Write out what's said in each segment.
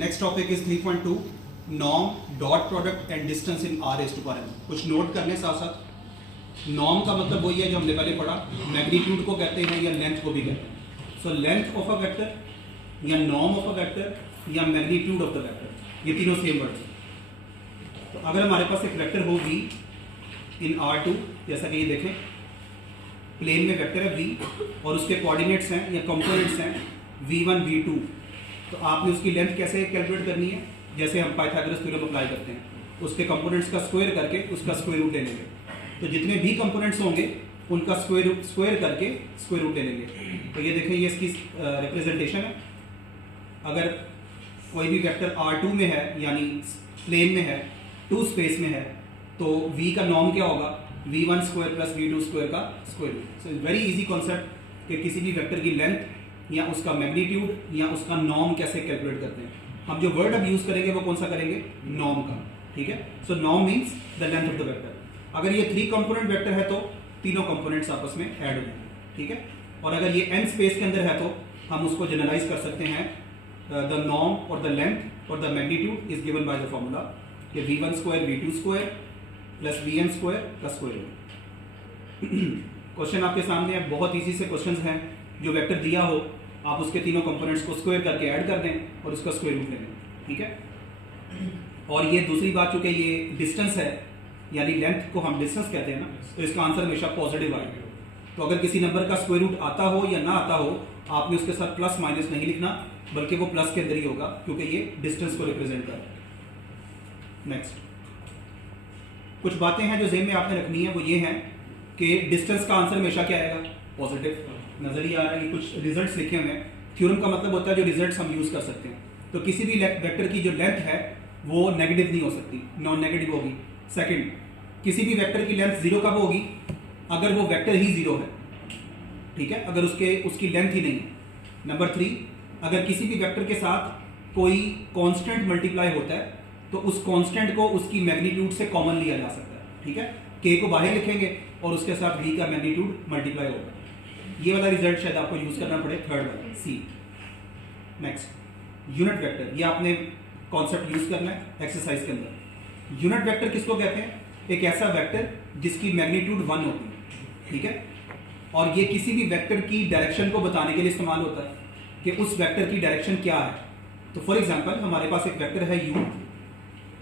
Next topic is 3.2 norm dot product and distance in R S to power n. कुछ note करने साथ साथ norm का मतलब वही है जो हमने पहले पढ़ा, मैग्नीट्यूड को कहते हैं या लेंथ को भी कहते हैं। So length of a vector या नॉर्म ऑफ अ वेक्टर या मैग्नीट्यूड ऑफ द वेक्टर, ये तीनों सेम वर्ड्स हैं। तो अगर हमारे पास एक वेक्टर हो v इन R2, जैसा कि ये देखें प्लेन में वेक्टर है v और उसके कोऑर्डिनेट्स हैं या कंपोनेंट्स हैं v1 v2, तो आपने उसकी लेंथ कैसे कैलकुलेट करनी है? जैसे हम पाइथागोरस थ्योरम अप्लाई करते हैं, उसके कंपोनेंट्स का स्क्वायर करके उसका स्क्वायर रूट ले लेंगे। तो जितने भी कंपोनेंट्स होंगे उनका स्क्वायर करके स्क्वायर रूट ले लेंगे। तो ये देखें, ये इसकी रिप्रेजेंटेशन है। अगर कोई भी वेक्टर R2 में है यानी प्लेन में है, 2 स्पेस में है, तो v का नॉर्म क्या होगा? v1 square plus v2 square का square root. So very easy concept कि किसी भी वेक्टर की लेंथ या उसका मैग्नीट्यूड या उसका नॉर्म कैसे कैलकुलेट करते हैं। हम जो वर्ड अब यूज करेंगे वो कौन सा करेंगे? नॉर्म का। ठीक है, so norm means the length of the vector. अगर ये 3 कंपोनेंट वेक्टर है तो तीनों कंपोनेंट्स आपस में ऐड हो जाएंगे। ठीक है, और अगर ये n स्पेस के अंदर है तो हम उसको जनरलाइज कर सकते हैं। द नॉर्म और द लेंथ और the magnitude is given by the formula कि v1 square v2 square plus vn square का स्क्वायर रूट। क्वेश्चन आपके सामने है, बहुत इजी से क्वेश्चंस हैं। जो वेक्टर दिया हो आप उसके तीनों कंपोनेंट्स को स्क्वायर करके ऐड कर दें और उसका स्क्वायर रूट ले लें। ठीक है, और ये दूसरी बात, चूंकि ये डिस्टेंस है यानी लेंथ को हम डिस्टेंस कहते हैं ना, तो इसका आंसर हमेशा पॉजिटिव आएगा। तो अगर किसी नंबर का स्क्वायर रूट आता हो या ना आता हो, आपने उसके साथ प्लस माइनस नहीं लिखना, बल्कि वो प्लस के अंदर ही होगा, क्योंकि ये डिस्टेंस को रिप्रेजेंट कर रहा है। नेक्स्ट कुछ बातें हैं जो ज़हन में आपने रखनी है, वो ये हैं कि डिस्टेंस का आंसर हमेशा क्या आएगा? पॉजिटिव। नजर ही आ रहा है कि कुछ रिजल्ट्स लिखे हुए हैं। थ्योरम का मतलब होता है जो रिजल्ट्स हम यूज कर सकते हैं। तो किसी भी वेक्टर की जो लेंथ है वो नेगेटिव नहीं हो सकती, नॉन नेगेटिव होगी। सेकंड, किसी भी वेक्टर की लेंथ 0 कब होगी? अगर वो वेक्टर ही 0 है। ठीक है, अगर उसकी लेंथ ही नहीं है। नंबर 3, अगर किसी भी वेक्टर के साथ कोई कांस्टेंट मल्टीप्लाई होता है तो उस कांस्टेंट को उसकी मैग्नीट्यूड से कॉमन लिया जा सकता है। ठीक है, k को बाहर लिखेंगे और उसके साथ v का मैग्नीट्यूड मल्टीप्लाई होगा। ये वाला रिजल्ट शायद आपको यूज करना पड़े, थर्ड वाला सी। नेक्स्ट, यूनिट वेक्टर, ये आपने कॉन्सेप्ट यूज करना है एक्सरसाइज के अंदर। यूनिट वेक्टर किसको कहते हैं? एक ऐसा वेक्टर जिसकी मैग्नीट्यूड 1 होती है। ठीक है, और ये किसी भी वेक्टर की डायरेक्शन को बताने के लिए इस्तेमाल होता है कि उस वेक्टर की डायरेक्शन क्या है। तो फॉर एग्जांपल हमारे पास एक वेक्टर है u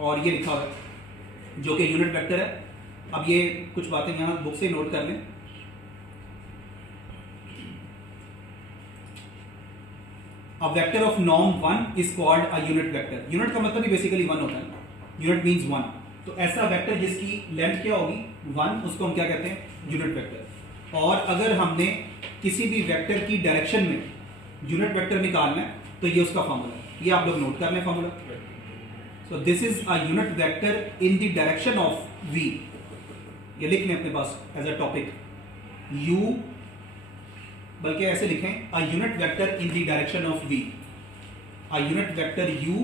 और ये लिखा हुआ है जो कि यूनिट वेक्टर है। अब ये कुछ बातें यहाँ बुक से नोट कर लें। A vector of norm 1 is called a unit vector. Unit का मतलब ही बेसिकली 1 होता है। Unit means 1। तो ऐसा वेक्टर जिसकी लेंथ क्या होगी? 1, उसको हम क्या कहते हैं? Unit vector. और अगर हमने किसी भी वेक्टर की डायरेक्शन में यूनिट वेक्टर निकालना है तो ये उसका फॉर्मूला है। ये आप लोग नोट कर लें formula. So this is a unit vector in the direction of v। ये लिख लें अपने पास एज अ टॉपिक। u, बल्कि ऐसे लिखें, अ unit vector in the direction of v। A unit vector u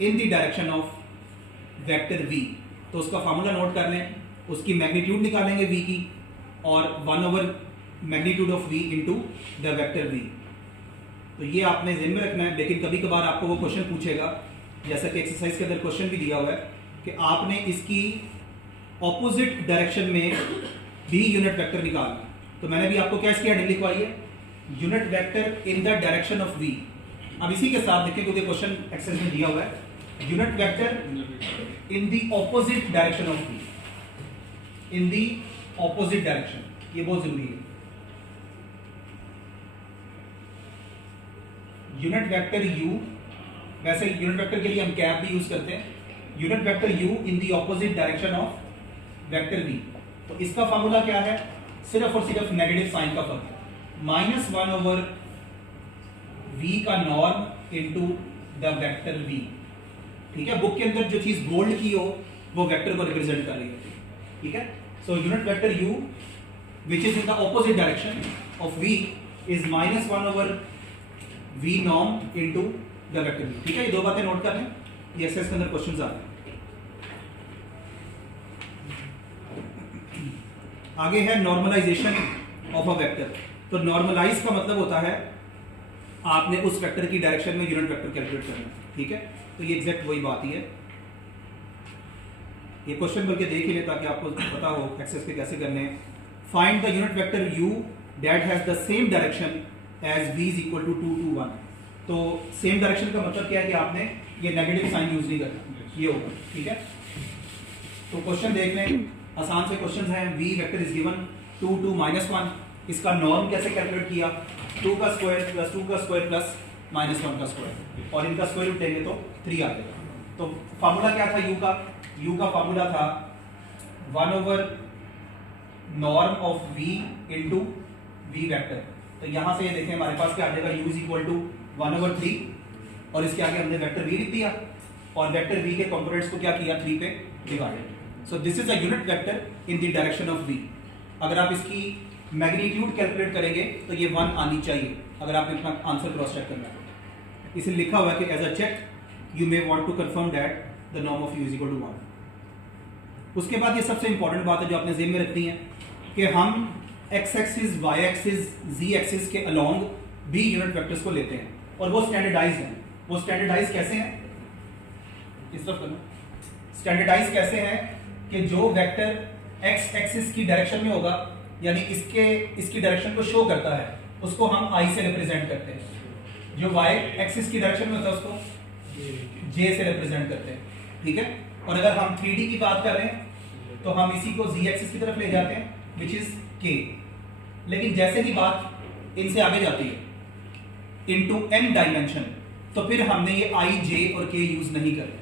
in the direction of vector v। तो उसका formula note कर लें, उसकी मैग्नीट्यूड निकालेंगे v की और 1 over magnitude of v into the vector v। तो ये आपने ध्यान में रखना है। लेकिन कभी कभार आपको वो क्वेश्चन पूछेगा, जैसा कि एक्सरसाइज के अंदर क्वेश्चन भी दिया हुआ है कि आपने इसकी ऑपोजिट डायरेक्शन में भी यूनिट वेक्टर निकालना है। तो मैंने भी आपको क्या इसकी हेडिंग लिखवाई है? Unit vector in the direction of v। अब इसी के साथ देखिए, क्योंकि क्वेश्चन एक्सरसाइज में दिया हुआ है unit vector in the opposite direction of v। In the opposite direction, ये बहुत जरूरी है। यूनिट वेक्टर u, वैसे यूनिट वेक्टर के लिए हम कैप भी यूज करते हैं। Unit vector u in the opposite direction of vector v। तो इसका फॉर्मूला क्या है? सिर्फ और सिर्फ नेगेटिव साइन का फर्क है। -1 ओवर v का norm into the vector v। ठीक है, बुक के अंदर जो चीज बोल्ड की हो वो वेक्टर को रिप्रेजेंट कर रही है। ठीक है, so unit vector u which is in the opposite direction of v is -1 over v norm into the vector v। ठीक है, ये दो बातें नोट कर लें, ये एक्सरसाइज के अंदर क्वेश्चंस आ रहे हैं। आगे है नॉर्मलाइजेशन ऑफ अ वेक्टर। तो नॉर्मलाइज का मतलब होता है आपने उस वेक्टर की डायरेक्शन में यूनिट वेक्टर कैलकुलेट करना है। ठीक है, तो ये एग्जैक्ट वही बात ही है। ये क्वेश्चन बल्कि देख ही ले ताकि आपको पता हो एक्सेस के कैसे करने हैं। Find the unit vector u that has the same direction as v is equal to 2 2 1। तो सेम डायरेक्शन का मतलब क्या है कि आपने ये नेगेटिव साइन यूज नहीं करना, ये होगा। ठीक है, तो क्वेश्चन देख लें, आसान से क्वेश्चन हैं। v vector is given 2 2 -1। इसका नॉर्म कैसे कैलकुलेट किया? 2 का स्क्वायर प्लस 2 का स्क्वायर प्लस -1 का स्क्वायर, और इनका स्क्वायर रूट लेंगे तो 3 आ जाएगा। तो फार्मूला क्या था u का? u का फार्मूला था 1/नॉर्म of v into v vector. तो यहाँ से ये देखें हमारे पास क्या आ जाएगा, u इज इक्वल टू 1/3, और इसके आगे हमने वेक्टर v लिख दिया और वेक्टर v के कंपोनेंट्स को क्या किया, 3 पे divided. So this is a unit vector in the direction of v। अगर आप इसकी मैग्नीट्यूड कैलकुलेट करेंगे तो ये 1 आनी चाहिए अगर आप अपना आंसर क्रॉस चेक करना है। इसे लिखा हुआ है कि as a check you may want to confirm that the norm of u is equal to 1। उसके बाद ये सबसे इंपॉर्टेंट बात है जो आपने ज़हन में रखनी है कि हम x axis, y axis, z axis के अलोंग भी यूनिट वेक्टर्स को लेते हैं और वो स्टैंडर्डाइज हैं। वो स्टैंडर्डाइज कैसे हैं? इस तरफ करना। स्टैंडर्डाइज कैसे हैं कि जो वेक्टर x एक्सिस की डायरेक्शन में होगा, यानी इसकी डायरेक्शन को शो करता है, उसको हम i से रिप्रेजेंट करते हैं। जो y एक्सिस की डायरेक्शन में होता है उसको j से रिप्रेजेंट करते हैं। ठीक है, और अगर हम 3D की बात कर रहे हैं तो हम इसी को z एक्सिस की तरफ ले जाते हैं विच इज k। लेकिन जैसे ही बात इनसे आगे जाती है इनटू n डायमेंशन, तो फिर हमने ये i, j और k यूज नहीं करना।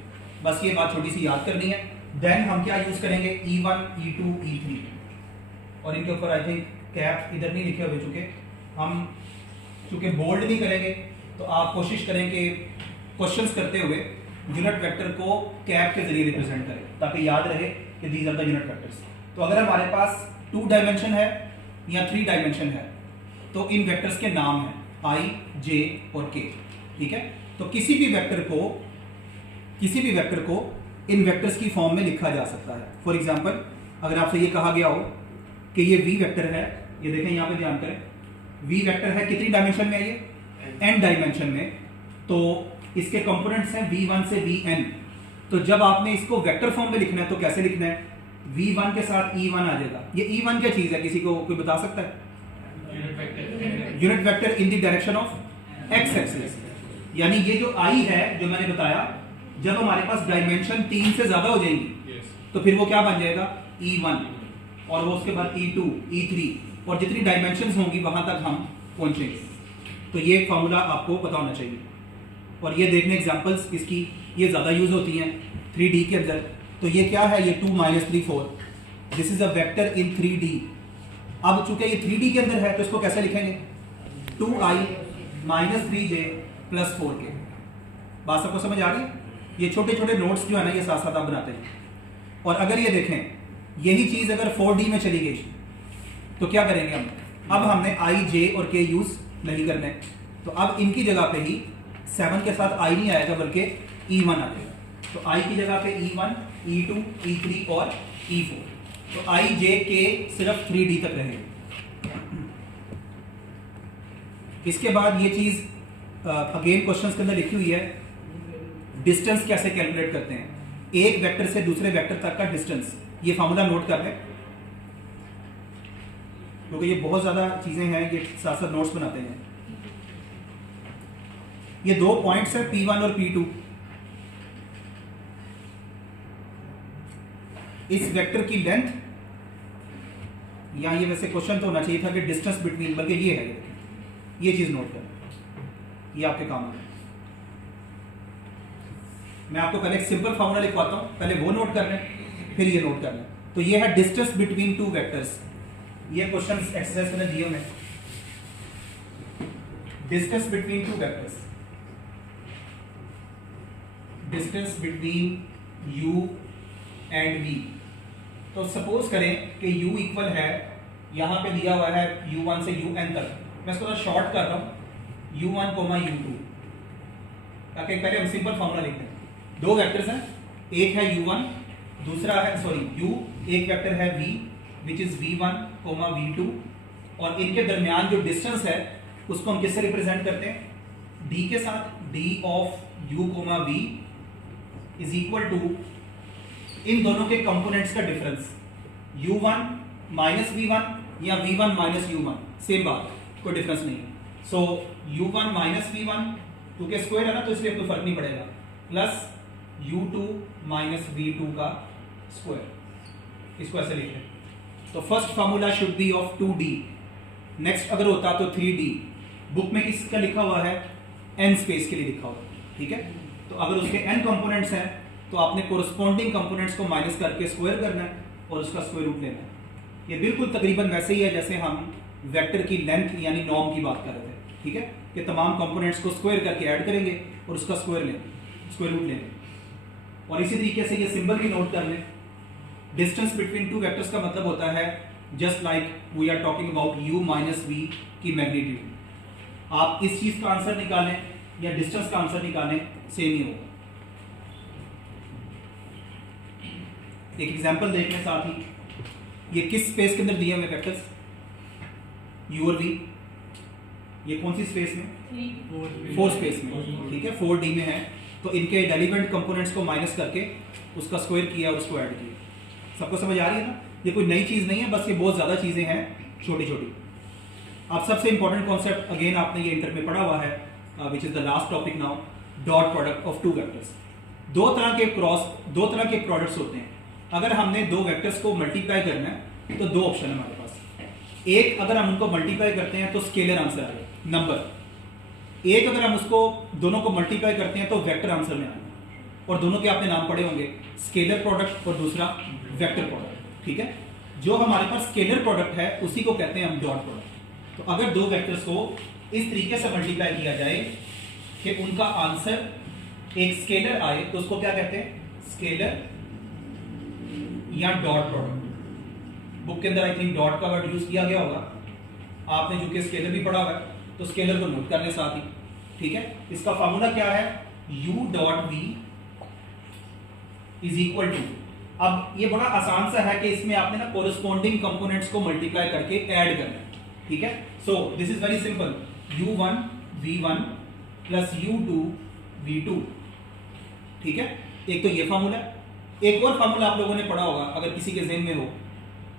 बस ये बात छोटी सी याद करनी है। देन हम क्या यूज करेंगे, e1, e2, e3, और इनके ऊपर आई थिंक कैप इधर नहीं लिखे हुए, चूंकि हम चूंकि बोल्ड नहीं करेंगे तो आप कोशिश करें कि क्वेश्चंस करते हुए यूनिट वेक्टर को कैप के जरिए रिप्रेजेंट करें ताकि याद रहे कि these are the unit vectors. तो अगर हमारे पास 2 डायमेंशन है या 3 डायमेंशन है तो इन वेक्टर्स के नाम हैं i, j और k। ठीक है, तो किसी भी वेक्टर को इन वेक्टर्स की फॉर्म में लिखा जा सकता है। फॉर एग्जांपल अगर आपसे ये कहा गया हो कि ये v वेक्टर है, ये देखें यहाँ पे ध्यान करें, v वेक्टर है कितनी डायमेंशन में है, ये n डायमेंशन में, तो इसके कंपोनेंट्स हैं v1 से vn। तो जब आपने इसको वेक्टर फॉर्म में लिखना है तो कैसे लिखना है, v1 के साथ e1 आ जाएगा। ये e1 क्या चीज है, किसी को कोई बता सकता है? Unit vector in the direction of x axis. यानी ये जो i है जो मैंने बताया, जब हमारे पास डायमेंशन 3 से ज्यादा हो जाएंगी तो फिर वो क्या बन जाएगा, e1, और वो उसके बाद e2, e3, और जितनी डायमेंशंस होंगी वहां तक हम पहुंचेंगे। तो ये एक फार्मूला आपको पता होना चाहिए। और ये देखने एग्जांपल्स इसकी ये ज़्यादा यूज़ होती हैं 3D के अंदर। तो ये क्या है, ये 2 3 4, this is a vector in 3D। अब चूंकि ये 3D के अंदर है तो इसको कैसे लिखेंगे, 2i - 3j + 4k। बात सबको समझ आ रही है? ये छोटे छोटे नोट्स जो है ना, ये साथ साथ आप बनाते हैं। और अगर ये देखें यही चीज़ अगर 4D में चली गई तो क्या करेंगे हम, अब हमने i, j और k यूज़ नहीं करने, तो अब इनकी जगह पे ही 7 के साथ i नहीं आएगा बल्कि e1 आ जाएगा। तो i की जगह पे e1, e2, e3 और e4। तो i, j, k सिर्फ 3D तक रहेंगे। इसके बाद ये चीज़ अगेन क्वेश्चंस के अंदर लिखी हुई है, डिस्टेंस कैसे कैलकुलेट करते हैं, एक वेक्टर से दूसरे वेक्टर तक का डिस्टेंस। ये फार्मूला नोट कर लें क्योंकि ये बहुत ज़्यादा चीज़ें हैं, ये साथ साथ नोट्स बनाते हैं। ये 2 पॉइंट्स हैं P1 और P2। इस वेक्टर की लेंथ, या ये वैसे क्वेश्चन तो होना चाहिए था कि डिस्टेंस बिटवीन, बल्कि ये है, ये चीज़ नोट करें, ये आपके काम है। मैं आपको पहले एक सिंपल फार्मूला लिखवाता हूं, पहले वो नोट कर लें फिर ये नोट कर लें। तो ये है डिस्टेंस बिटवीन 2 वेक्टर्स। ये क्वेश्चन एक्सरसाइज मैंने दिए में, distance between 2 vectors, distance between u and v। तो सपोज करें कि u इक्वल है, यहां पे दिया हुआ है u1 से un तक, मैं इसको शॉर्ट कर रहा हूं u1, u2, ताकि पहले हम सिंपल फॉर्मूला लिखते हैं। 2 वेक्टर्स हैं, एक है u1, दूसरा है u, एक वेक्टर है v which is v1, v2, और इनके दरमियान जो डिस्टेंस है उसको हम किससे रिप्रेजेंट करते हैं, d के साथ, d of u comma v is equal to इन दोनों के कंपोनेंट्स का डिफरेंस u1 माइनस v1 या v1 माइनस u1, सेम बात, कोई डिफरेंस नहीं। सो u1 माइनस v1 टू के स्क्वायर है ना, तो इसलिए कोई फर्क नहीं पड़ेगा, प्लस u2 माइनस v2 का स्क्वायर, इसको ऐसे लिख लें। तो first formula should be of 2d, next अगर होता तो 3d। बुक में किसका लिखा हुआ है, n स्पेस के लिए लिखा हुआ है, ठीक है। तो अगर उसके n कंपोनेंट्स हैं तो आपने कोरस्पॉन्डिंग कंपोनेंट्स को माइनस करके स्क्वायर करना है और उसका स्क्वायर रूट लेना है। ये बिल्कुल तकरीबन वैसे ही है जैसे हम वेक्टर की लेंथ यानी नॉर्म की बात कर रहे थे, ठीक है। कि तमाम कंपोनेंट्स को स्क्वायर करके ऐड करेंगे और उसका स्क्वायर लेंगे, स्क्वायर रूट लेंगे। और इसी तरीके से ये सिंबल भी नोट कर लें, डिस्टेंस बिटवीन टू वेक्टर्स का मतलब होता है just like we are talking about u minus v की मैग्नीट्यूड। आप इस चीज का आंसर निकालें या डिस्टेंस का आंसर निकालें, सेम ही होगा। एक एग्जांपल देख लें साथ ही, ये किस स्पेस के अंदर दिए हुए वेक्टर्स u और v, ये कौन सी स्पेस में, 4 स्पेस में, ठीक है, 4D में है। तो इनके डेलीवेंट कंपोनेंट्स को माइनस करके उसका स्क्वायर किया और उसको ऐड किया। सबको समझ आ रही है ना, ये कोई नई चीज नहीं है, बस ये बहुत ज्यादा चीजें हैं छोटी छोटी। अब सबसे इंपॉर्टेंट कॉन्सेप्ट अगेन आपने ये इंटर में पढ़ा हुआ है, which is the last topic now, dot product of two vectors. दो तरह के प्रोडक्ट्स होते हैं। अगर हमने दो वेक्टर्स को मल्टीप्लाई करना है तो दो ऑप्शन है हमारे पास। एक, अगर हम उनको मल्टीप्लाई करते हैं तो स्केलर आंसर आएगा, नंबर। एक, अगर हम उसको दोनों को मल्टीप्लाई करते हैं तो वेक्टर आंसर में आएगा। और दोनों के आपने नाम पढ़े होंगे, स्केलर प्रोडक्ट और दूसरा वेक्टर प्रोडक्ट, ठीक है। जो हमारे पास स्केलर प्रोडक्ट है उसी को कहते हैं हम डॉट प्रोडक्ट। तो अगर दो वेक्टर्स को इस तरीके से मल्टीप्लाई किया जाए कि उनका आंसर एक स्केलर आए तो उसको क्या कहते हैं, स्केलर या डॉट प्रोडक्ट। बुक के अंदर आई थिंक डॉट का वर्ड यूज किया गया होगा, आपने जो कि स्केलर भी पढ़ा हुआ है तो स्केलर को नोट कर लें साथ ही, ठीक है। इसका फार्मूला क्या है, u dot v is equal to, अब ये बड़ा आसान सा है कि इसमें आपने ना कोरस्पॉन्डिंग कंपोनेंट्स को मल्टीप्लाई करके ऐड करना है, ठीक है। So this is very simple, u1 v1 plus u2 v2, ठीक है। एक तो ये फार्मूला, एक और फार्मूला आप लोगों ने पढ़ा होगा अगर किसी के ज़हन में हो,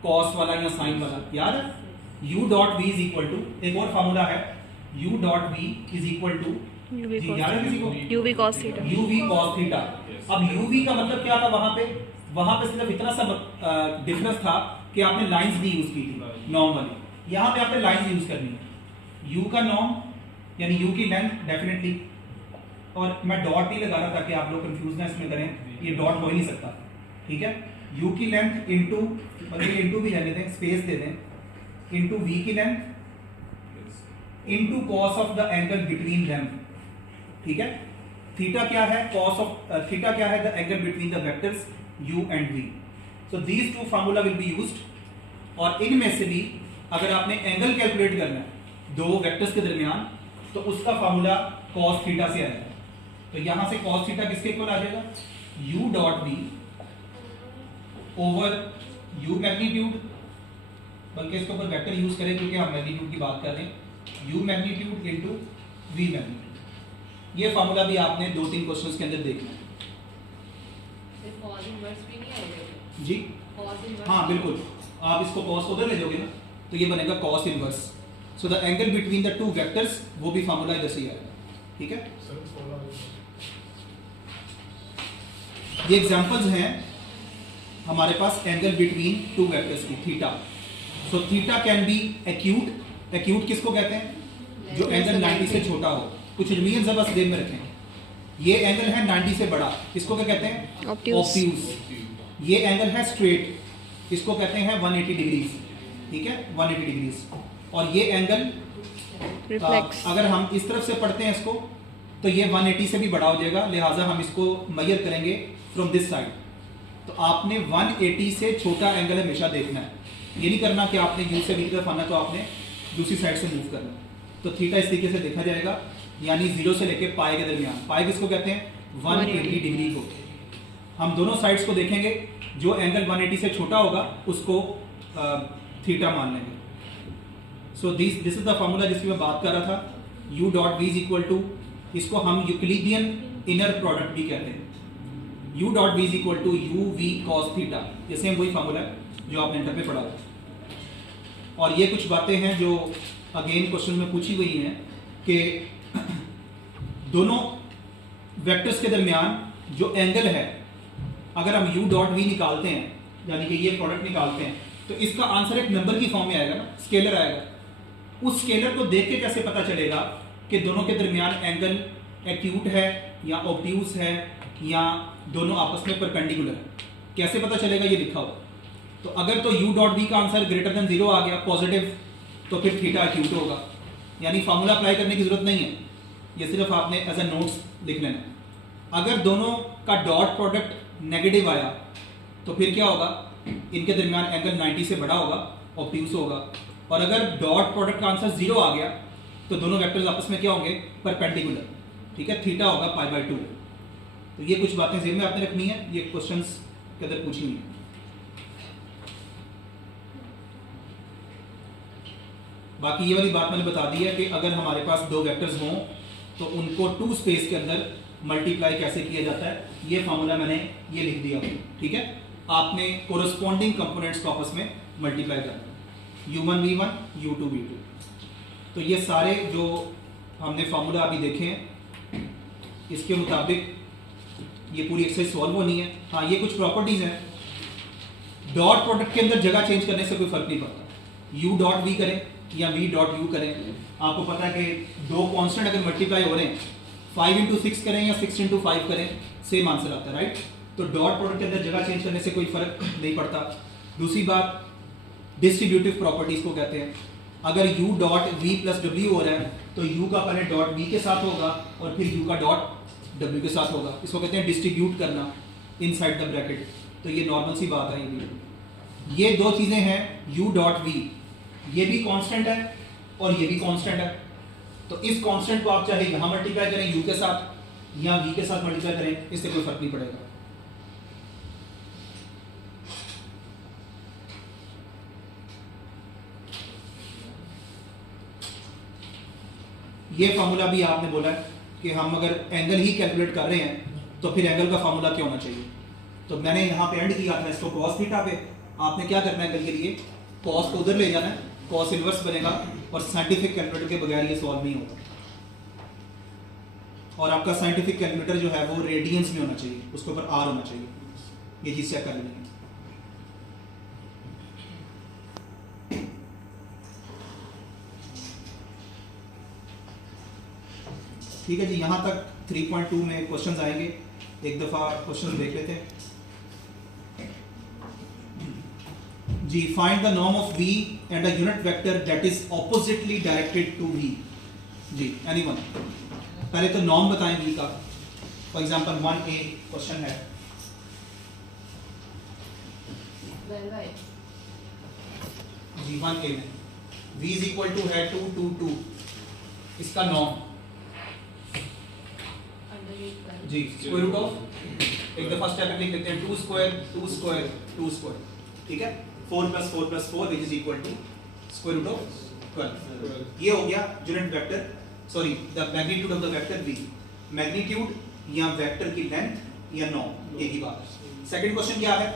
कॉस वाला या साइन वाला, याद है, u dot v is equal to, एक और फार्मूला है u dot v is equal to uv cos theta, uv cos theta. अब uv का मतलब क्या था, वहां पे सिर्फ इतना सा डिफरेंस था कि आपने लाइंस भी यूज की थी नॉर्म वाली, यहां पे आपने लाइंस यूज करनी है। u का नॉर्म यानी u की लेंथ डेफिनेटली, और मैं डॉट नहीं लगा रहा ताकि आप लोग कंफ्यूज ना इसमें करें, ये डॉट हो ही नहीं सकता, ठीक है। u की लेंथ इंटू, मतलब इंटू भी रहने दें, स्पेस दे दें, इंटू v की length into cos of the angle between them, ठीक है। थीटा क्या है, कॉस ऑफ थीटा क्या है, the angle between the vectors u and v। So these two formula will be used. और इनमें से भी अगर आपने एंगल कैलकुलेट करना है दो वेक्टर्स के दरमियान तो उसका फार्मूला cos थीटा से आएगा। तो यहां से cos थीटा किसके इक्वल आ जाएगा, u dot v over u magnitude, बल्कि इसके ऊपर वेक्टर यूज करें क्योंकि हम मैग्नीट्यूड की बात कर रहे हैं, u magnitude into v magnitude. ये फार्मूला भी आपने 2-3 क्वेश्चंस के अंदर देखना है जी। हाँ बिल्कुल, आप इसको cos उधर ले जाओगे ना तो ये बनेगा cos inverse. So the angle between the two vectors, वो भी फार्मूला इधर से ही आएगा, ठीक है। ये एग्जांपल्स हैं हमारे पास एंगल बिटवीन टू वेक्टर्स की, theta. So theta can be acute, acute किसको कहते हैं, जो एंगल 90 से छोटा हो। कुछ मीन्स बस देख में रखें, ये एंगल है 90 से बड़ा, इसको क्या कहते हैं, ऑब्ट्यूज। ये एंगल है स्ट्रेट, इसको कहते हैं 180 डिग्रीज, ठीक है, 180 डिग्रीज। और ये एंगल अगर हम इस तरफ से पढ़ते हैं इसको तो ये 180 से भी बड़ा हो जाएगा, लिहाजा हम इसको मेजर करेंगे फ्रॉम दिस साइड। तो आपने 180 से छोटा एंगल हमेशा देखना है, ये नहीं करना कि आपने u से v की तरफ आना तो आपने दूसरी साइड से मूव करना। तो थीटा इस तरीके से देखा जाएगा, यानी 0 से लेके पाई के दरमियान। पाई किसको कहते हैं, 180 डिग्री को। हम दोनों साइड्स को देखेंगे, जो एंगल 180 से छोटा होगा उसको थीटा मान लेंगे। So this is the formula जिसकी मैं बात कर रहा था, u dot v is equal to, इसको हम यूक्लिडियन इनर प्रोडक्ट भी कहते हैं। u dot v is equal to u v cos theta, ये सेम वही फार्मूला है जो आपने इंटर में पढ़ा हुआ। और ये कुछ बातें हैं जो अगेन क्वेश्चन में पूछी गई हैं कि दोनों वेक्टर्स के दरमियान जो एंगल है, अगर हम u डॉट v निकालते हैं, यानी कि ये प्रोडक्ट निकालते हैं, तो इसका आंसर एक नंबर की फॉर्म में आएगा ना, स्केलर आएगा। उस स्केलर को देख के कैसे पता चलेगा कि दोनों के दरमियान एंगल एक्यूट है या ऑब्ट्यूज है या दोनों आपस में परपेंडिकुलर है, कैसे पता चलेगा? ये लिखा होगा। तो अगर तो u डॉट v का आंसर ग्रेटर देन 0 आ गया पॉजिटिव, तो फिर थीटा एक्यूट होगा, यानी फार्मूला अप्लाई करने की जरूरत नहीं है, ये सिर्फ आपने एज अ नोट्स लिख लेना। अगर दोनों का डॉट प्रोडक्ट नेगेटिव आया तो फिर क्या होगा? इनके दरमियान एंगल 90 से बड़ा होगा, ऑब्ट्यूज होगा। और अगर डॉट प्रोडक्ट का आंसर 0 आ गया तो दोनों वेक्टर्स आपस में क्या होंगे? परपेंडिकुलर, ठीक है, थीटा होगा π/2। तो ये कुछ बातें ज़हन में आपने रखनी है, ये क्वेश्चंस के अंदर पूछी हुई है। बाकी ये वाली बात मैंने बता दी है कि अगर हमारे पास दो वेक्टर्स हों तो उनको टू स्पेस के अंदर मल्टीप्लाई कैसे किया जाता है, ये फार्मूला मैंने ये लिख दिया, ठीक है। आपने कोरस्पॉन्डिंग कंपोनेंट्स को आपस में मल्टीप्लाई करना है, u1 v1 u2 v2। तो ये सारे जो हमने फार्मूला अभी देखे हैं, इसके मुताबिक ये पूरी एक्सरसाइज सॉल्व होनी है। हाँ, ये कुछ प्रॉपर्टीज हैं, डॉट प्रोडक्ट के अंदर जगह चेंज करने से कोई फर्क नहीं पड़ता, u डॉट v करें या v डॉट u करें। आपको पता है कि दो कांस्टेंट अगर मल्टीप्लाई हो रहे हैं, 5 इंटू 6 करें या 6 इंटू 5 करें, सेम आंसर आता है, राइट। तो डॉट प्रोडक्ट के अंदर जगह चेंज करने से कोई फर्क नहीं पड़ता। दूसरी बात, डिस्ट्रीब्यूटिव प्रॉपर्टीज को कहते हैं। अगर u dot v plus w हो रहा है तो u का पहले डॉट v के साथ होगा और फिर u का डॉट w के साथ होगा, इसको कहते हैं डिस्ट्रीब्यूट करना इनसाइड द ब्रैकेट। तो ये नॉर्मल सी बात है। ये दो चीजें हैं, u डॉट v, ये भी कांस्टेंट है और ये भी कांस्टेंट है। तो इस कांस्टेंट को आप चाहे यहां मल्टीप्लाई करें u के साथ या v के साथ मल्टीप्लाई करें, इससे कोई फर्क नहीं पड़ेगा। ये फार्मूला भी आपने बोला है कि हम अगर एंगल ही कैलकुलेट कर रहे हैं तो फिर एंगल का फार्मूला क्या होना चाहिए। तो मैंने यहाँ पे एंड किया था इसको cos थीटा पे। आपने क्या करना है एंगल के लिए? cos को उधर ले जाना है, cos इनवर्स बनेगा और साइंटिफिक कैलकुलेटर के बगैर ये सॉल्व नहीं होगा। और आपका साइंटिफिक कैलकुलेटर जो है वो रेडियंस में होना चाहिए, उसके ऊपर R होना चाहिए। ये चीज चेक कर लेंगे। ठीक है जी, यहाँ तक 3.2 में क्वेश्चंस आएंगे। एक दफ़ा क्वेश्चन देख लेते हैं जी। Find the norm of v and a unit vector that is oppositely directed to v। जी, एनीवन? पहले तो नॉर्म बताएं v का। फॉर एग्जांपल 1a क्वेश्चन है, जी 1a में v इज इक्वल टू है 2 2 2, इसका नॉर्म जी स्क्वायर रूट ऑफ, एक दफा स्टेप लिख लेते हैं, 2 स्क्वायर 2 स्क्वायर 2 स्क्वायर, ठीक है, 4 + 4 + 4 which is equal to square root of 12। ये हो गया unit vector, sorry the magnitude of the vector v। Magnitude या वेक्टर की लेंथ या नॉर्म, एक ही बात है। सेकंड क्वेश्चन क्या है?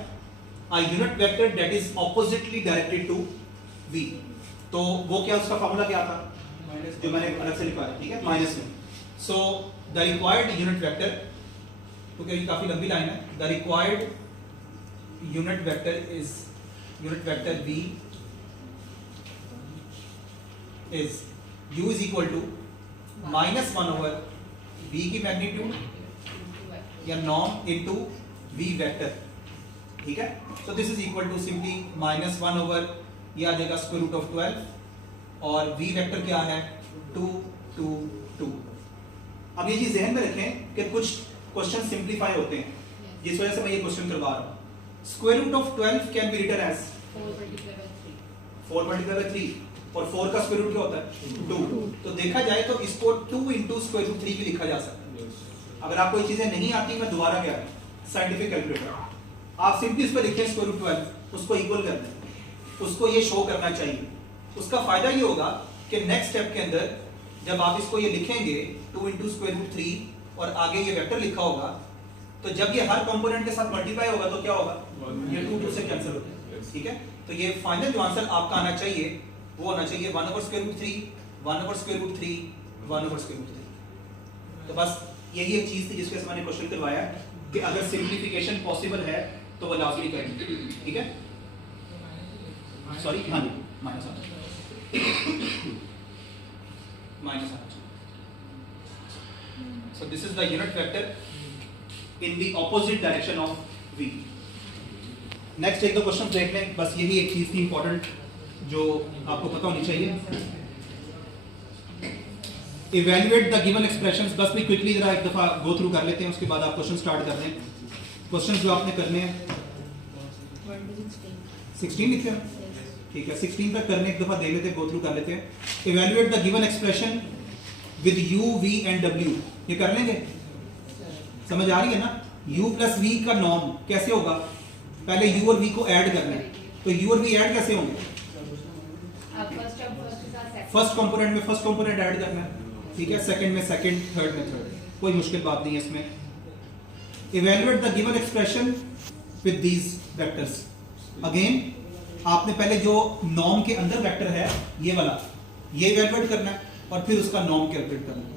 A unit vector that is oppositely directed to v। तो वो क्या, उसका फार्मूला क्या था जो मैंने अलग से लिखा है, ठीक है, माइनस में। So the required unit vector, क्योंकि ये काफी लंबी लाइन है, the required unit vector is unit vector v is u is equal to -1 over v की मैग्नीट्यूड या नॉर्म इनटू v वेक्टर, ठीक है। So this is equal to simply -1 over, ये आ जाएगा स्क्वायर रूट ऑफ 12 और v vector क्या है 2 2 2। अब ये चीज ध्यान में रखें कि कुछ क्वेश्चन सिंपलीफाई होते हैं, जिस वजह से मैं ये क्वेश्चन करवा रहा हूं। Square root of 12 can be written as 4 × 3 और 4 का स्क्वायर रूट क्या होता है 2। तो देखा जाए तो इसको 2 × स्क्वायर रूट 3 भी लिखा जा सकता है। अगर आपको ये चीजें नहीं आती, मैं दोबारा क्या है साइंटिफिक कैलकुलेटर, आप सिंपली इस पर लिखें स्क्वायर रूट 12, उसको इक्वल कर दें, उसको ये शो करना चाहिए। उसका फायदा ये होगा कि नेक्स्ट स्टेप के अंदर जब आप इसको ये लिखेंगे 2 × स्क्वायर रूट 3 और आगे ये वेक्टर लिखा होगा, तो जब ये हर कंपोनेंट के साथ मल्टीप्लाई होगा तो क्या होगा, ये 2 से कैंसिल होता है, ठीक है। तो ये फाइनल जो आंसर आपका आना चाहिए वो होना चाहिए 1/√3, 1/√3, 1/√3। तो बस यही एक चीज थी जिसके से मैंने क्वेश्चन करवाया कि अगर सिंप्लीफिकेशन पॉसिबल है तो वो लाजमी करेंगे, ठीक है। सॉरी, हाँ जी, माइनस आना चाहिए। So this is the unit vector in the opposite direction of v. Next एक दो क्वेश्चन देख लें, बस यही एक चीज थी इंपॉर्टेंट जो आपको पता होनी चाहिए। इवेल्युएट द गिवन एक्सप्रेशंस, बस भी क्विकली जरा एक दफा गो थ्रू कर लेते हैं, उसके बाद आप क्वेश्चन स्टार्ट कर दें। क्वेश्चन जो आपने करने हैं 16 लिखे हैं, ठीक है, 16 तक करने एक दफा दे लेते हैं, गो थ्रू कर लेते हैं। Evaluate the given expression with u, v and w, ये कर लेंगे, समझ आ रही है ना। u प्लस v का नॉर्म कैसे होगा, पहले u और v को ऐड करना है, तो u और v ऐड कैसे होंगे, फर्स्ट कंपोनेंट में फर्स्ट कंपोनेंट ऐड करना है, ठीक है, सेकंड में सेकंड, थर्ड में थर्ड, कोई मुश्किल बात नहीं है इसमें। Evaluate the given expression with these vectors, again आपने पहले जो नॉर्म के अंदर वेक्टर है ये वाला, ये इवैल्यूएट करना है और फिर उसका नॉर्म कैलकुलेट करना है।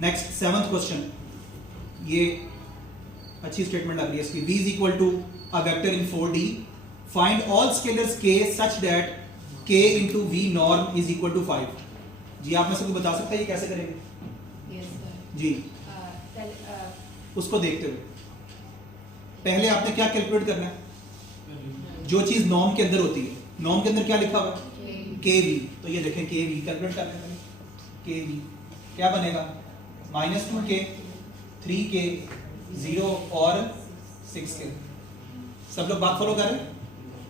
नेक्स्ट 7th क्वेश्चन, ये अच्छी स्टेटमेंट लग रही है इसकी। v is equal to a vector in 4D, find all scalars k such that k into v norm is equal to 5। जी आप में से कोई बता सकता है ये कैसे करेंगे? जी उसको देखते हुए पहले आपने क्या कैलकुलेट करना है, जो चीज नॉर्म के अंदर होती है, नॉर्म के अंदर क्या लिखा हुआ है kv, तो ये देखें kv कैलकुलेट करना है, kv क्या बनेगा -2k, 3k, 0 और 6k। सब लोग बात फॉलो कर रहे हैं?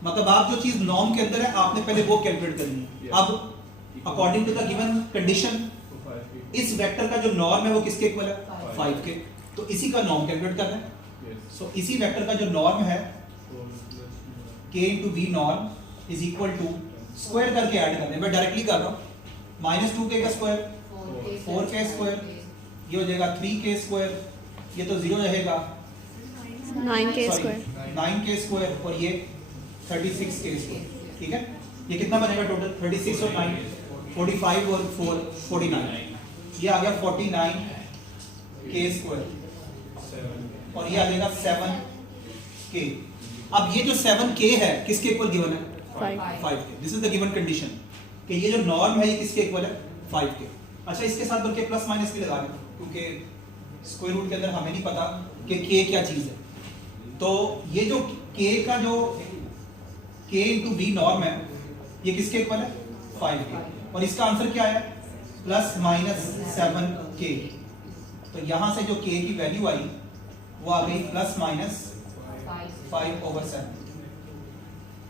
मतलब आप जो चीज नॉर्म के अंदर है आपने पहले वो कैलकुलेट करनी है। अब according to the given condition इस वेक्टर का जो नॉर्म है वो किसके इक्वल है, 5 के, तो इसी का नॉर्म कैलकुलेट करना है। सो इसी वेक्टर का जो नॉर्म है k into v norm is equal to square करके ऐड करना है, मैं डायरेक्टली कर रहा हूँ, -2k का स्क्वायर 4k स्क्वायर, ये हो जाएगा 3k स्क्वायर, ये तो 0 रहेगा 9k स्क्वायर, 9k स्क्वायर और ये 36k स्क्वायर, ठीक है। ये कितना बनेगा टोटल, 36 और 9 45 और 4 49, ये आ गया 49k स्क्वायर और ये आ जाएगा 7k। अब ये जो 7k है किसके इक्वल गिवन है, 5k। This is the given condition कि ये जो नॉर्म है ये किसके इक्वल है, 5k। अच्छा इसके साथ बल्कि प्लस माइनस भी लगा लें क्योंकि स्क्वायर रूट के अंदर हमें नहीं पता कि k क्या चीज है। तो ये जो k का जो k इंटू वी नॉर्म है ये किसके इक्वल है, 5k, और इसका आंसर क्या है +7k। तो यहां से जो k की वैल्यू आई वो आ गई +/5/7।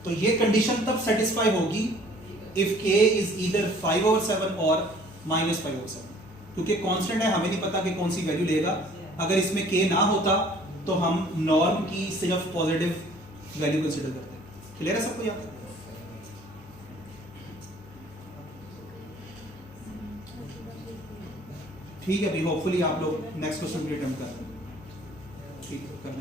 तो ये कंडीशन तब सेटिस्फाई होगी इफ k इज ईदर 5/7 और -5/7, क्योंकि कांस्टेंट है, हमें नहीं पता कि कौन सी वैल्यू लेगा। अगर इसमें k ना होता तो हम नॉर्म की सिर्फ पॉजिटिव वैल्यू कंसीडर करते हैं। क्लियर है सबको? यहाँ ठीक है भाई, होपफुली आप लोग नेक्स्ट क्वेश्चन भी अटेम्प्ट कर रहे हैं, ठीक है।